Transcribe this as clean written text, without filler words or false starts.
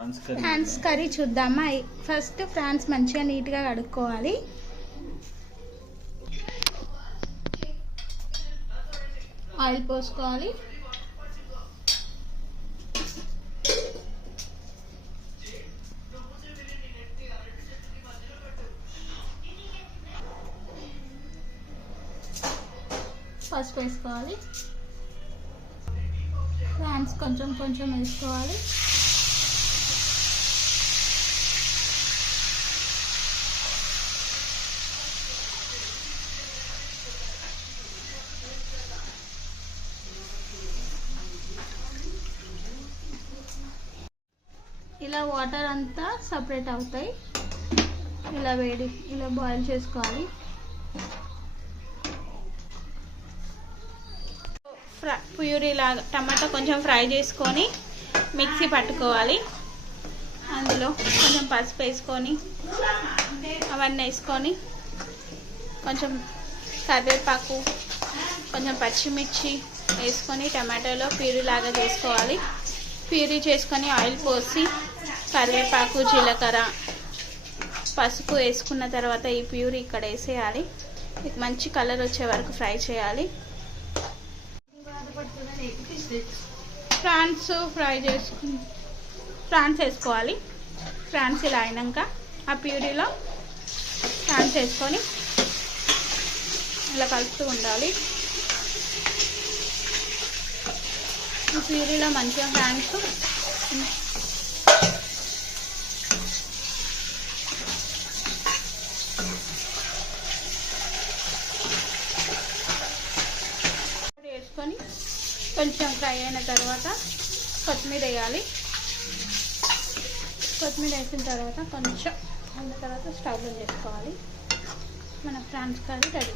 Prawns curry చూద్దామా. First France మంచిగా నీట్గా కడుక్కోవాలి. ఆయిల్ పోసుకోవాలి. పసుపు వేసుకోవాలి. ఫ్రాన్స్ కొంచెం కొంచెం వేసుకోవాలి. ఇలా వాటర్ అంతా సపరేట్ అవుతాయి. ఇలా బాయిల్ చేసుకోవాలి. ప్యూరీ లాగా టమాటా కొంచెం ఫ్రై చేసుకొని మిక్సీ పట్టుకోవాలి. అందులో కొంచెం పసుపు వేసుకొని అవన్నీ వేసుకొని కొంచెం కరివేపాకు కొంచెం పచ్చిమిర్చి వేసుకొని టమాటాలో ప్యూరీ లాగా చేసుకోవాలి. ప్యూరీ చేసుకొని ఆయిల్ పోసి కరివేపాకు జీలకర్ర పసుపు వేసుకున్న తర్వాత ఈ ప్యూరీ ఇక్కడ వేసేయాలి. మంచి కలర్ వచ్చే వరకు ఫ్రై చేయాలి. ఫ్రాన్స్ వేసుకోవాలి. ఫ్రాన్స్ ఇలా అయినాక ఆ ప్యూరీలో ఫ్రాన్స్ వేసుకొని ఇలా కలుపుతూ ఉండాలి. ఈ ప్యూరీలో మంచిగా ఫ్రాన్స్ వేసుకొని కొంచెం ఫ్రై అయిన తర్వాత కొత్తిమీర వేయాలి. కొత్తిమీర వేసిన తర్వాత కొంచెం అయిన తర్వాత స్టవ్ ఆన్ చేసుకోవాలి. మన ఫ్రాన్స్ కర్రీ రెడీ.